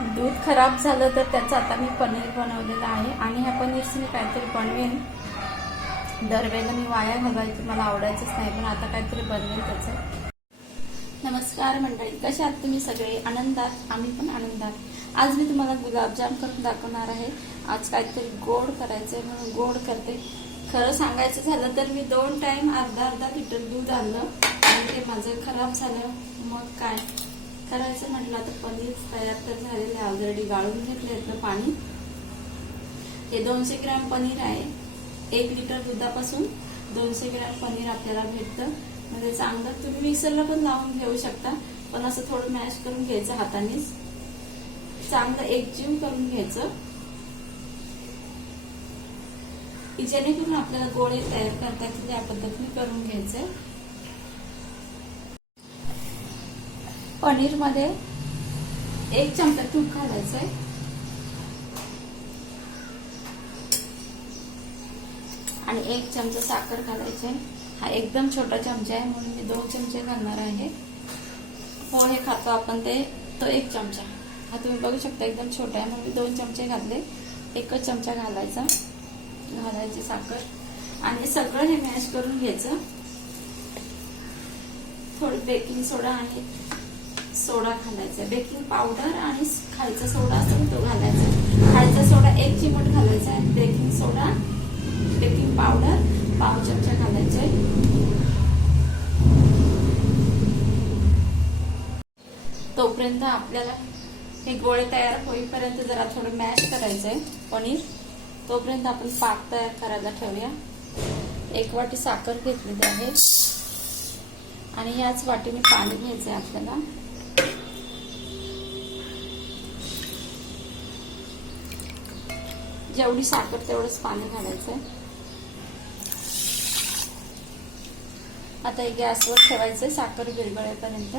दूध खराब झालं तर त्याचं आता मी पनीर बनवलेलं आहे. आणि ह्या पनीरचं मी काहीतरी बनवेन. दरवेळेला मी वाया घालवायची मला आवडायचंच नाही पण आता काहीतरी बनवेन त्याचं. नमस्कार मंडळी कशा आहात तुम्ही सगळे? आनंदात? आम्ही पण आनंदात. आज मी तुम्हाला गुलाबजाम करून दाखवणार आहे. आज काहीतरी गोड करायचंय म्हणून गोड करते. खरं सांगायचं झालं तर मी दोन टाईम अर्धा अर्धा लिटर दूध आणलं. आणि ते माझं खराब झालं. मग काय? करायचं म्हटलं तर पनीर तयार तर झालेलं आहे. ऑलरेडी गाळून घेतलं ना पाणी. हे दोनशे ग्रॅम पनीर आहे. एक लिटर दुधापासून दोनशे ग्रॅम पनीर आपल्याला भेटतं. म्हणजे चांगलं तुम्ही मिक्सरला पण लावून घेऊ शकता. पण असं थोडं मॅश करून घ्यायचं हातानेच. चांगलं एकजीव करून घ्यायचं. जेणेकरून आपल्याला गोळे तयार करता येतील त्या पद्धतीने करून घ्यायचे पनीरमध्ये एक चमचा तूप घालायचंय. आणि एक चमचा साखर घालायचे हा एकदम छोटा चमचा आहे म्हणून मी दोन चमचे घालणार आहे. पोहे खातो आपण ते तो एक चमचा. हा तुम्ही बघू शकता एकदम छोटा आहे म्हणून मी दोन चमचे घातले. एकच चमचा घालायचा घालायची साखर. आणि सगळं हे मॅश करून घ्यायचं. थोडं बेकिंग सोडा आणि सोडा घालायचा. बेकिंग पावडर आणि खायचा सोडा असेल तो घालायचा. खायचा सोडा एक चिमट घालायचा आहे बेकिंग सोडा बेकिंग पावडर पाव चमचा घालायचे. तोपर्यंत आपल्याला हे गोळे तयार होईपर्यंत जरा थोडं मॅश करायचंय पनीर. तोपर्यंत आपण पाक तयार करायला ठेवूया. एक वाटी साखर घेतलेली आहे. आणि याच वाटीने पाणी घ्यायचंय आपल्याला. जेवढी साखर तेवढंच पाणी घालायचंय. आता हे गॅसवर ठेवायचंय साखर विरघळेपर्यंत.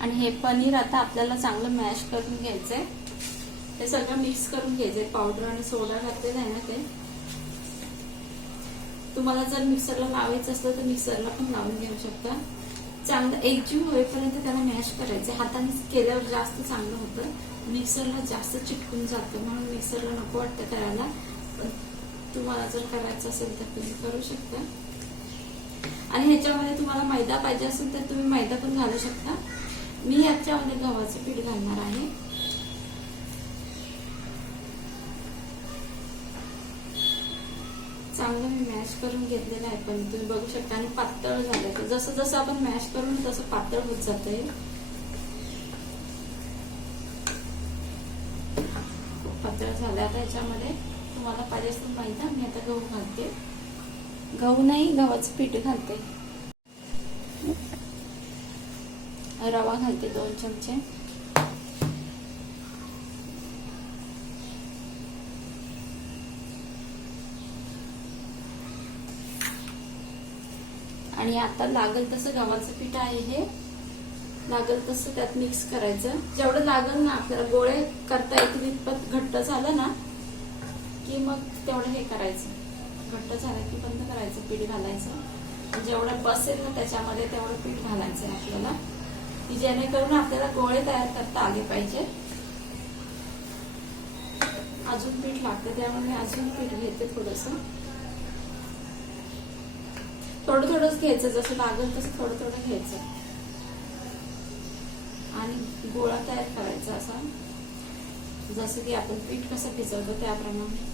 आणि हे पनीर आता आपल्याला चांगलं मॅश करून घ्यायचंय. हे सगळं मिक्स करून घ्यायचंय पावडर आणि सोडा घातलेला आहे ना ते. तुम्हाला जर मिक्सरला लावायचं असलं तर मिक्सरला पण लावून घेऊ शकता. चांगलं एकजीव होईपर्यंत त्याला मॅश करायचं. हाताने केल्यावर जास्त चांगलं होतं. मिक्सरला जास्त चिटकून जातं. म्हणून मिक्सरला नको वाटतं करायला. पण तुम्हाला जर करायचं असेल तर तुम्ही करू शकता. आणि ह्याच्यामध्ये तुम्हाला मैदा पाहिजे असेल तर तुम्ही मैदा पण घालू शकता. मी याच्यामध्ये गव्हाचं पीठ घालणार आहे. चांगलं मी मॅश करून घेतलेलं आहे पण तुम्ही बघू शकता आणि पातळ झालं तर जसं जसं आपण मॅश करून तसं पातळ होत जात आहे पातळ झालं आता याच्यामध्ये. तुम्हाला पाहिजे असं माहीत मी आता गहू घालते. गहू नाही गव्हाचं पीठ घालते. रवा घालते दोन चमचे. आणि आता लागल तसं गव्हाचं पीठ आहे हे. लागल तसं त्यात मिक्स करायचं. जेवढं लागल ना आपल्याला गोळे करता येतील इतपत घट्ट झालं ना की मग तेवढं हे करायचं. घट्ट झालं की बंद करायचं पीठ घालायचं. जेवढं बसेल ना त्याच्यामध्ये तेवढं पीठ घालायचं आपल्याला. की जेणेकरून आपल्याला गोळे तयार करता आले पाहिजे. अजून पीठ लागते त्यामुळे अजून पीठ घेते थोडंसं. थोडं थोडंच घ्यायचं जसं लागेल तसं थोडं थोडं घ्यायचं. आणि गोळा तयार करायचा असा. जसं की आपण पीठ कसं भिजवतो त्याप्रमाणे.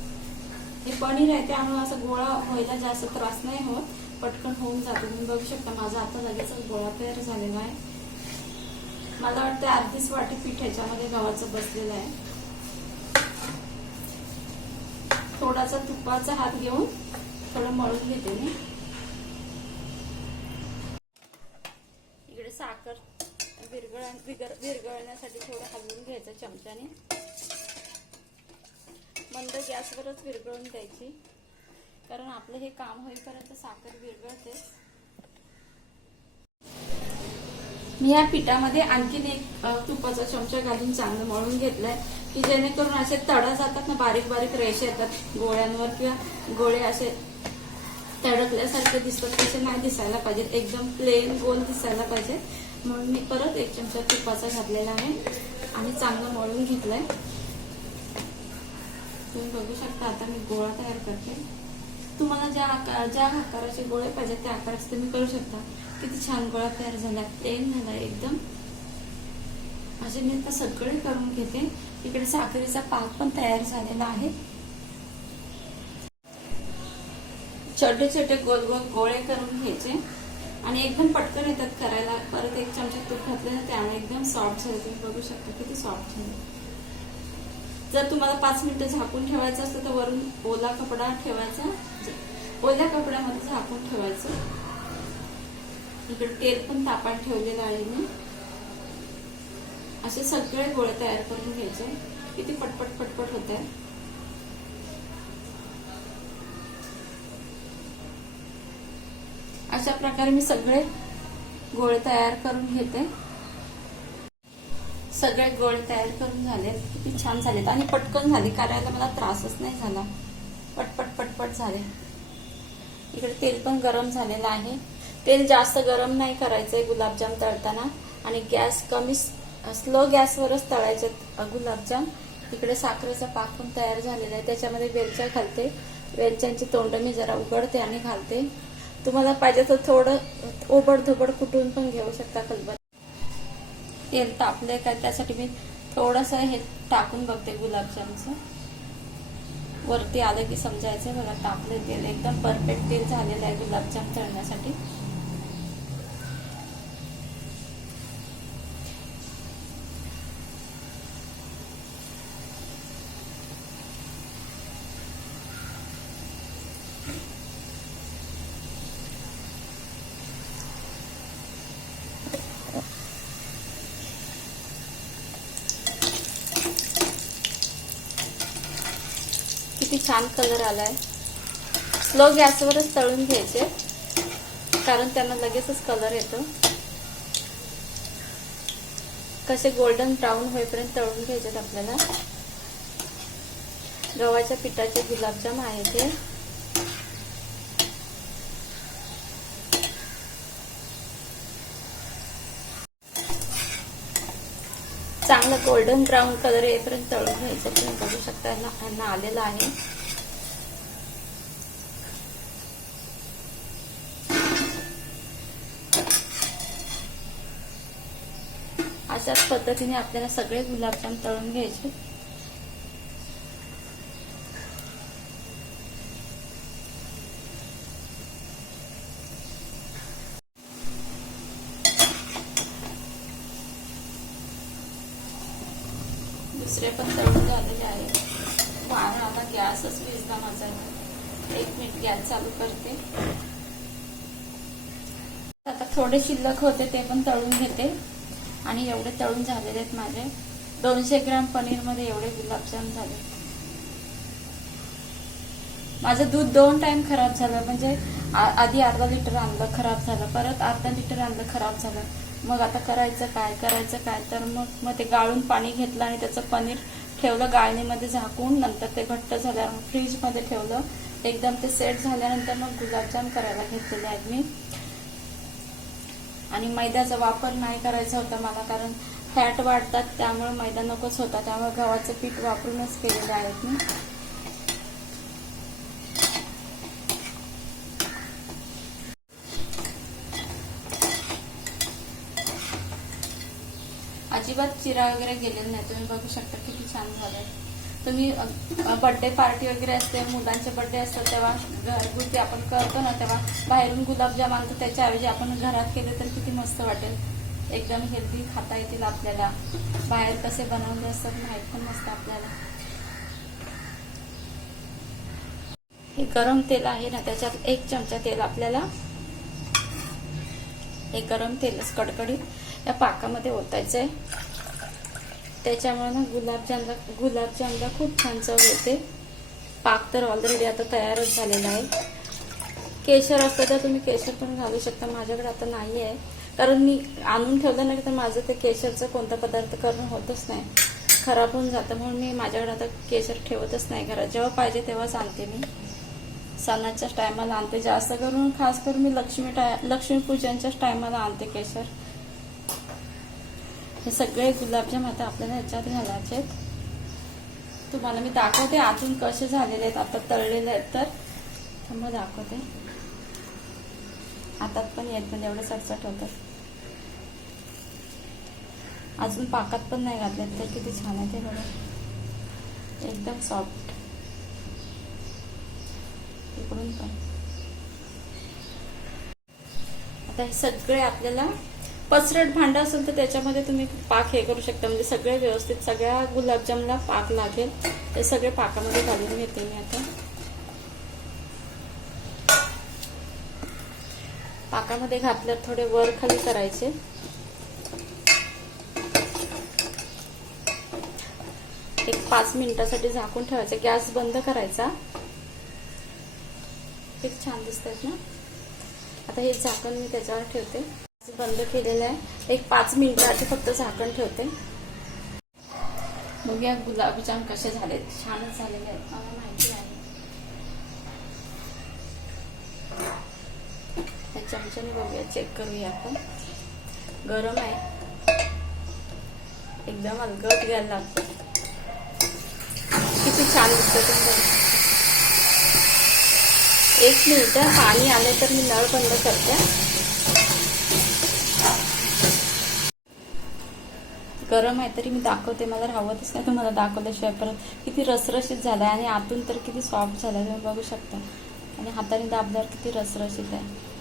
हे पनीर आहे त्यामुळे असं गोळा व्हायला जास्त त्रास नाही होत. पटकन होऊन जातो. तुम्ही बघू शकता माझा आता लगेच गोळा तयार झालेला आहे. मला वाटतं अर्धीच वाटी पीठ ह्याच्यामध्ये गव्हाचं बसलेलं आहे. थोडासा तुपाचा हात घेऊन थोडं मळून घेते मी इकडे साखर विरगळ विरगळण्यासाठी थोडं हलवून घ्यायचं चमच्याने. मंद गॅसवरच विरगळून द्यायची कारण आपलं हे काम होईपर्यंत साखर विरगळते मी या पिठामध्ये आणखीन एक तुपाचा चमचा घालून चांगलं मळून घेतलाय की जेणेकरून असे तडा जातात ना बारीक बारीक रेषे येतात गोळ्यांवर किंवा गोळे असे तडकल्यासारखे दिसतात तसे नाही दिसायला पाहिजेत. एकदम प्लेन गोल दिसायला पाहिजेत. म्हणून मी परत एक चमचा तुपाचा घातलेला आहे आणि चांगलं मळून घेतलंय. तुम्ही बघू शकता आता मी गोळा तयार करते. तुम्हाला ज्या आकार ज्या आकाराचे गोळे पाहिजे त्या आकाराचे तुम्ही करू शकता. किती छान गोळा तयार झाला प्लेन झाला एकदम. असे मी आता सगळे करून घेते. इकडे साखरेचा पाक पण तयार झालेला आहे. छोटे छोटे गोल गोल गोळे करून घ्यायचे. आणि एकदम पटकन येतात करायला. परत एक चमचा तूप घातलं त्यामुळे एकदम सॉफ्ट झाले. तुम्ही बघू शकता किती सॉफ्ट झाले. जर तुम्हाला पाच मिनिटं झाकून ठेवायचं असतं तर वरून ओला कपडा ठेवायचा. ओल्या कपड्यामध्ये झाकून ठेवायचं. इकडे तेल पण तापात ठेवलेलं आहे मी. असे सगळे गोळे तयार करून घ्यायचे. किती पटपट पटपट होत आहे. अशा प्रकारे मी सगळे गोळे तयार करून घेते. सगळे गोळे तयार करून झालेत. किती छान झालेत. आणि पटकन झाले करायला मला त्रासच नाही झाला. पटपट पटपट झाले. इकडे तेल पण गरम झालेलं आहे. तेल जास्त गरम नाही करायचंय गुलाबजाम तळताना. आणि गॅस कमी स्लो गॅसवरच तळायचे गुलाबजाम. इकडे साखरेचा पाक पण तयार झालेला आहे. त्याच्यामध्ये वेलच्या घालते. वेलच्यांची तोंड मी जरा उघडते आणि घालते. तुम्हाला पाहिजे तर थोडं ओबड धोबड कुटून पण घेऊ शकता खलबत. तेल तापले काय त्यासाठी मी थोडस हे टाकून बघते गुलाबजामचं वरती आलं की समजायचं बघा तापले तेल. एकदम परफेक्ट तेल झालेलं आहे गुलाबजाम तळण्यासाठी. किती छान कलर आलाय. स्लो गॅसवरच तळून घ्यायचे. कारण त्यांना लगेचच कलर येतो. कसे गोल्डन ब्राऊन होईपर्यंत तळून घ्यायचे आपल्याला. गव्हाच्या पिठाचे गुलाबजाम आहे ते चांगलं गोल्डन ब्राऊन कलर येईपर्यंत तळून घ्यायचं तुम्ही बघू शकता. यांना आलेलं आहे. अशाच पद्धतीने आपल्याला सगळे गुलाबजाम तळून घ्यायचे. दुसरे पण तळून झालेले आहे वारा आता गॅसच विजला माझा. एक मिनिट गॅस चालू करते. आता थोडे शिल्लक होते ते पण तळून घेते. आणि एवढे तळून झालेले आहेत माझे. दोनशे ग्राम पनीरमध्ये एवढे गुलाबजाम झाले. माझं दूध दोन टाइम खराब झालं. म्हणजे आधी अर्धा लिटर आणलं खराब झालं. परत अर्धा लिटर आणलं खराब झालं. मग आता करायचं काय? करायचं काय? तर मग मग ते गाळून पाणी घेतलं आणि त्याचं पनीर ठेवलं गाळणीमध्ये झाकून नंतर ते घट्ट झाल्यावर फ्रीजमध्ये ठेवलं. एकदम ते सेट झाल्यानंतर मग गुलाबजाम करायला घेतलेले आहेत मी. आणि मैद्याचा वापर नाही करायचा होता मला कारण फॅट वाढतात त्यामुळे मैदा नकोच होता. त्यामुळे गव्हाचं पीठ वापरूनच केलेलं आहेत मी. अजिबात चिरा वगैरे गेलेला नाही. तुम्ही बघू शकता किती छान झालंय. तुम्ही बर्थडे पार्टी वगैरे असते मुलांचे बर्थडे असतात तेव्हा घरगुती आपण करतो ना तेव्हा बाहेरून गुलाबजाम आणतो त्याच्याऐवजी आपण घरात केले तर किती मस्त वाटेल. एकदम हेल्दी खाता येतील आपल्याला. बाहेर कसे बनवले असतात माहीत पण नसतं आपल्याला. हे गरम तेल आहे ना त्याच्यात एक चमचा तेल आपल्याला. हे गरम तेलच कडकडीत. या पाकामध्ये ओतायचं आहे त्याच्यामुळे ना गुलाबजामला गुलाबजामला खूप छान चव येते. पाक तर ऑलरेडी आता तयारच झालेला आहे. केशर असतं तर तुम्ही केशर पण घालू शकता. माझ्याकडे आता नाही आहे कारण मी आणून ठेवलं नाही तर माझं ते केशरचं कोणता पदार्थ करणं होतच नाही. खराब होऊन जातं. म्हणून मी माझ्याकडे आता केशर ठेवतच नाही घरात. जेव्हा पाहिजे तेव्हाच आणते मी. सणाच्याच टायमाला आणते. जास्त करून खास करून मी लक्ष्मी टाय लक्ष्मीपूजनच्याच टायमाला आणते केशर. हे सगळे गुलाबजाम आता आपल्याला ह्याच्यात घालायचे आहेत. तुम्हाला मी दाखवते आतून कसे झालेले आहेत. आता तळलेले आहेत तर. थांबा दाखवते. हातात पण येत पण एवढे सटसट होतात अजून पाकात पण नाही घातलेत तर किती छान आहे ते बघा. एकदम सॉफ्ट. इकडून पण. आता हे सगळे आपल्याला पसरट भांडं असेल तर त्याच्यामध्ये तुम्ही पाक हे करू शकता. म्हणजे सगळे व्यवस्थित सगळ्या गुलाबजामला पाक लागेल. ते सगळे पाकामध्ये घालून घेते मी आता. पाकामध्ये घातल्यावर थोडे वर खाली करायचे. एक पाच मिनिटासाठी झाकून ठेवायचं. गॅस बंद करायचा. एक छान दिसतात ना? आता हे झाकण मी त्याच्यावर ठेवते. बंद केलेलं आहे. एक पाच मिनिटासाठी फक्त झाकण ठेवते. बघूया गुलाबजाम कसे झालेत? छानच झालेले आहेत. मला माहिती आहे. त्या चमच्याने बघूया चेक करूया आपण. गरम आहे. एकदम अलगट घ्यायला लागतो. किती छान दिसतं तुमचं एक मिनिट पाणी आलं तर मी नळ बंद करते. गरम आहे तरी मी दाखवते मला राहतच नाही तुम्हाला दाखवल्याशिवाय. परत किती रसरशीत झालाय आणि आतून तर किती सॉफ्ट झालाय तुम्ही बघू शकता. आणि हाताने दाबल्यावर किती रसरशीत आहे.